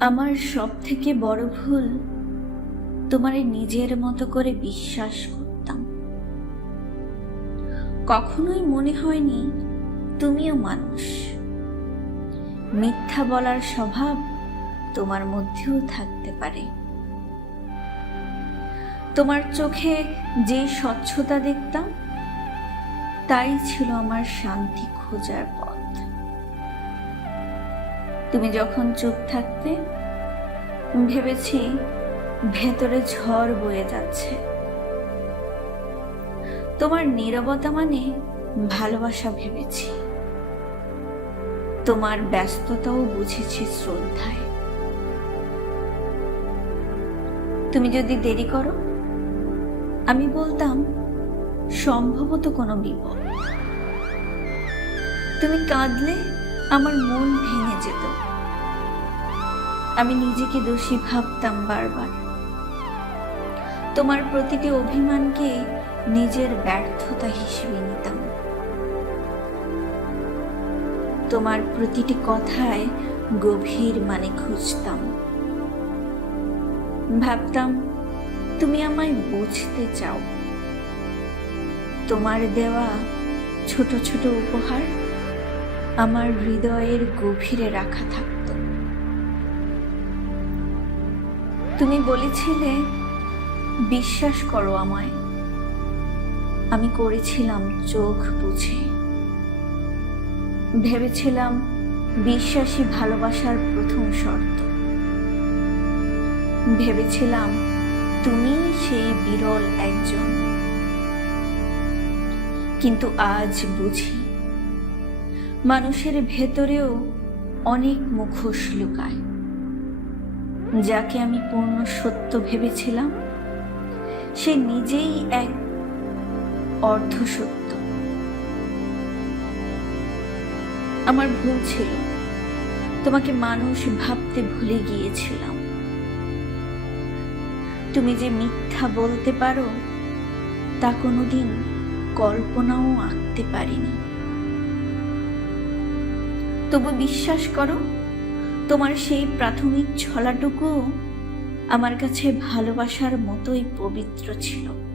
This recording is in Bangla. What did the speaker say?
আমার সব থেকে বড় ভুল তোমারে নিজের মতো করে বিশ্বাস করতাম। কখনোই মনে হয়নি তুমিও মানুষ। মিথ্যা বলার স্বভাব তোমার মধ্যেও থাকতে পারে। তোমার চোখে যে স্বচ্ছতা দেখতাম, তাই ছিল আমার শান্তি খোঁজার পথ। তুমি যখন চুপ থাকতে, ভেবেছি ভেতরে ঝড় বয়ে যাচ্ছে। তোমার নীরবতা মানে ভালোবাসা ভেবেছি। তোমার ব্যস্ততাও বুঝেছি শ্রদ্ধায়। তুমি যদি দেরি করো, আমি বলতাম, সম্ভবত কোনো বিপদ। তুমি কাঁদলে আমার মন ভেঙে যেত। আমি নিজেকে দোষী ভাবতাম বারবার। তোমার প্রতিটি অভিমানকে নিজের ব্যর্থতা হিসেবে নিতাম। তোমার প্রতিটি কথায় গভীর মানে খুঁজতাম। ভাবতাম, তুমি আমায় বুঝতে চাও। তোমার দেওয়া ছোট ছোট উপহার আমার হৃদয়ের গভীরে রাখা থাকত। তুমি বলেছিলে, বিশ্বাস করো আমায়। আমি করেছিলাম চোখ বুঝে। ভেবেছিলাম বিশ্বাসী ভালোবাসার প্রথম শর্ত। ভেবেছিলাম তুমি সেই বিরল একজন। কিন্তু আজ বুঝি মানুষের ভেতরেও অনেক মুখোশ লুকায়, যাকে আমি পূর্ণ সত্য ভেবেছিলাম। সে নিজেই এক অর্ধ সত্য আমার ভুল ছিল। তোমাকে মানুষ ভাবতে ভুলে গিয়েছিলাম। তুমি যে মিথ্যা বলতে পারো, তা কোনোদিন কল্পনাও আঁকতে পারিনি। তবু বিশ্বাস করো তোমার সেই প্রাথমিক ছলাটুকু আমার কাছে ভালোবাসার মতোই পবিত্র ছিল।